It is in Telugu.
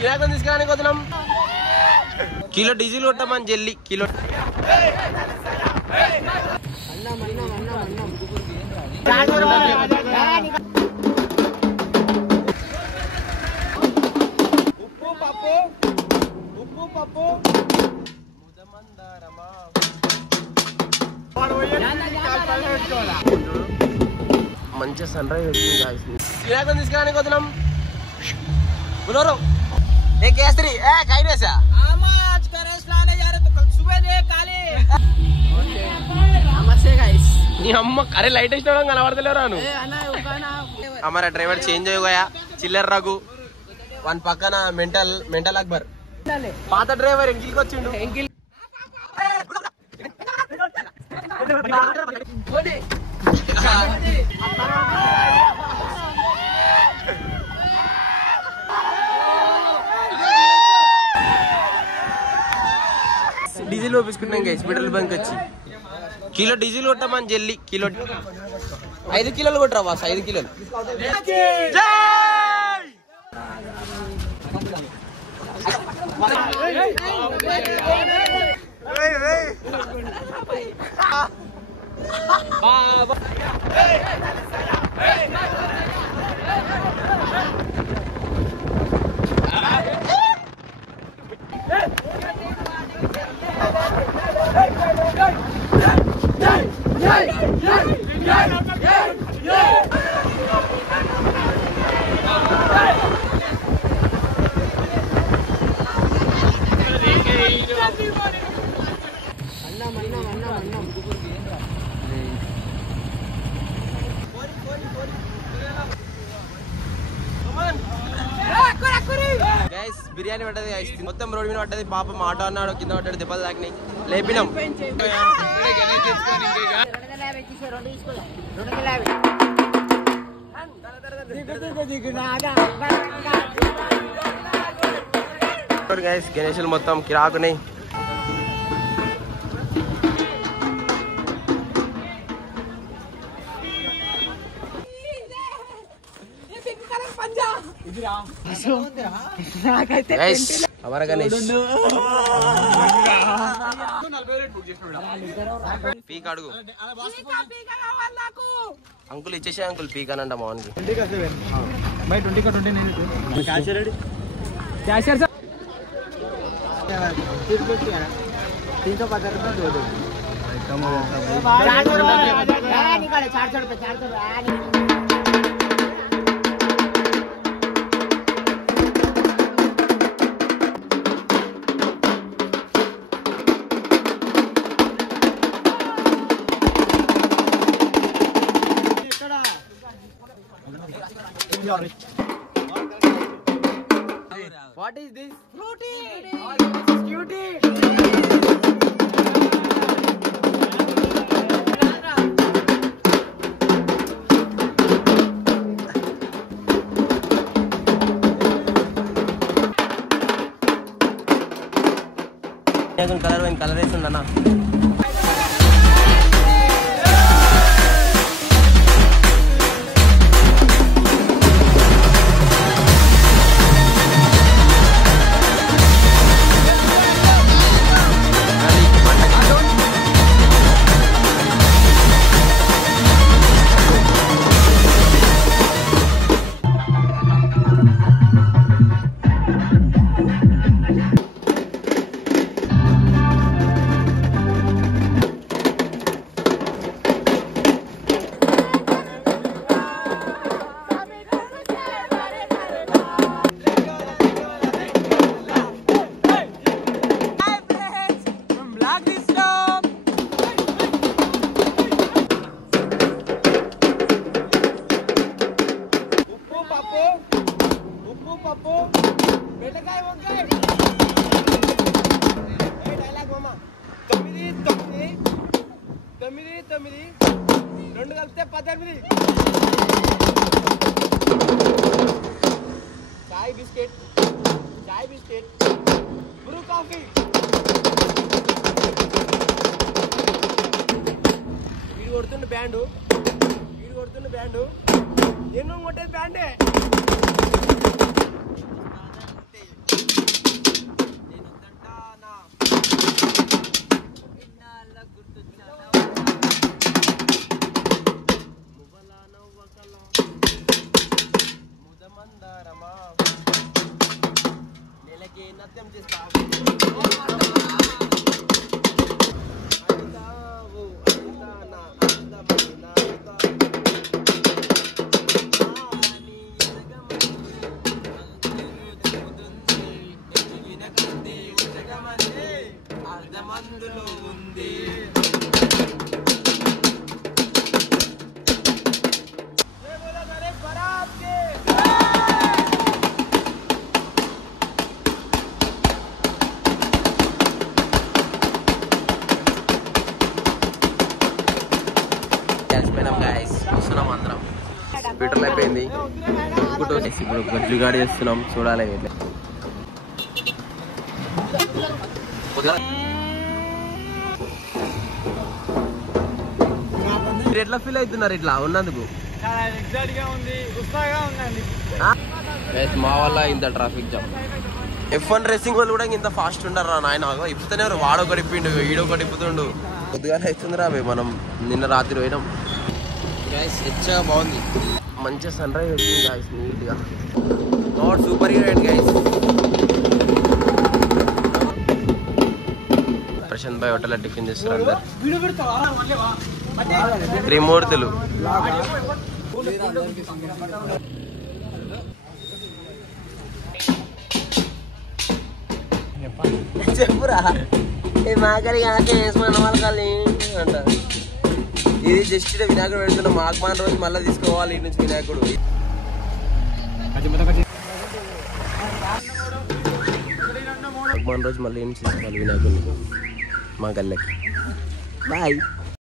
శ్రీకాకుళం తీసుకురానికి వస్తున్నాం. కిలో డీజిల్ కొట్టామని జల్లి కిలో. ఉప్పు పప్పు మంచిగా సన్ రైజ్ వచ్చింది. శ్రీకాకుళం తీసుకురానికి వస్తున్నాం. बोलो ए केसरी ए काई रेसा आमा आज करे स्नाने जा रहे तो कल सुबह दे काले नमस्ते गाइस नी अम्मा अरे लाइट इस्टोडम కనబడతలేరా ను ఏ అన్న ఉగానా हमारा ड्राइवर चेंज हो गया चिल्लर रघु वन పక్కన మెంటల్ అక్బర్ పాత డ్రైవర్ ఎంగిల్కి వచ్చిండు ఎంగిల్ డీజిల్ పోపించుకున్నాం గైస్ పెట్రోల్ బంక్ వచ్చి. కిలో డీజిల్ కొట్టామని జల్లి కిలో 5 కిలోలు కొట్టరా బాస్ 5 కిలోలు. బిర్యానీ పడ్డది మొత్తం రోడ్ మీద పడ్డది. పాపం ఆటో అన్నాడు కింద పడ్డాడు దెబ్బలు తాకినాయి లేపినాం. గణేషులు మొత్తం కిరాకున్నాయి. हमारा गणेश पीक अड़ू अंकुल इच्छे अंकुल पीक अन मोहन की 20 का 29 कैशियर सर 315 रुपये दो दो 400 रुपये What is this? Fruity. This is cutie. Colour వేస్తుందన్నా चाय बिस्किट ब्रू कॉफी వీడు కొడుతున్న బ్యాండు ఎన్నో కొట్టేది బ్యాండే సత్యం చేస్తావు అర్ధమందులో ఉంది వస్తున్నాం అందరం పెట్రోల్ అయిపోయింది ఇప్పుడు గజ్జు గాడి చేస్తున్నాం చూడాలి మీరు ఎట్లా ఫీల్ అవుతున్నారు ఇట్లా ఉన్నందుకు మా వల్ల ఇంత ట్రాఫిక్ జామ్ F1 రేసింగ్ వాళ్ళు కూడా ఇంత ఫాస్ట్ ఉండరు నాయన ఇప్పుతూనే వాడొకటి ఇప్పిండు ఈడొకటి ఇప్పుతుండు కొద్దిగానే అవుతుంది రా మనం నిన్న రాత్రి పోయినాం హెచ్చగా బాగుంది మంచిగా సన్ రైజ్ వచ్చింది గాయస్ నీట్గా not super heroine guys Prashant భాయ్ హోటల్లో టిఫిన్ చేస్తారు అందరు త్రిమూర్తులు చెప్పురా మాకలి వేసుకున్న వాళ్ళకి అంట ఇది జస్ట్ వినాయకుడు పెడుతున్నా మాఘమాన రోజు మళ్ళీ తీసుకోవాలి ఇటు నుంచి వినాయకుడు మాఘమాన రోజు మళ్ళీ నుంచి తీసుకోవాలి వినాయకుడిని మా గల్లెకి బాయ్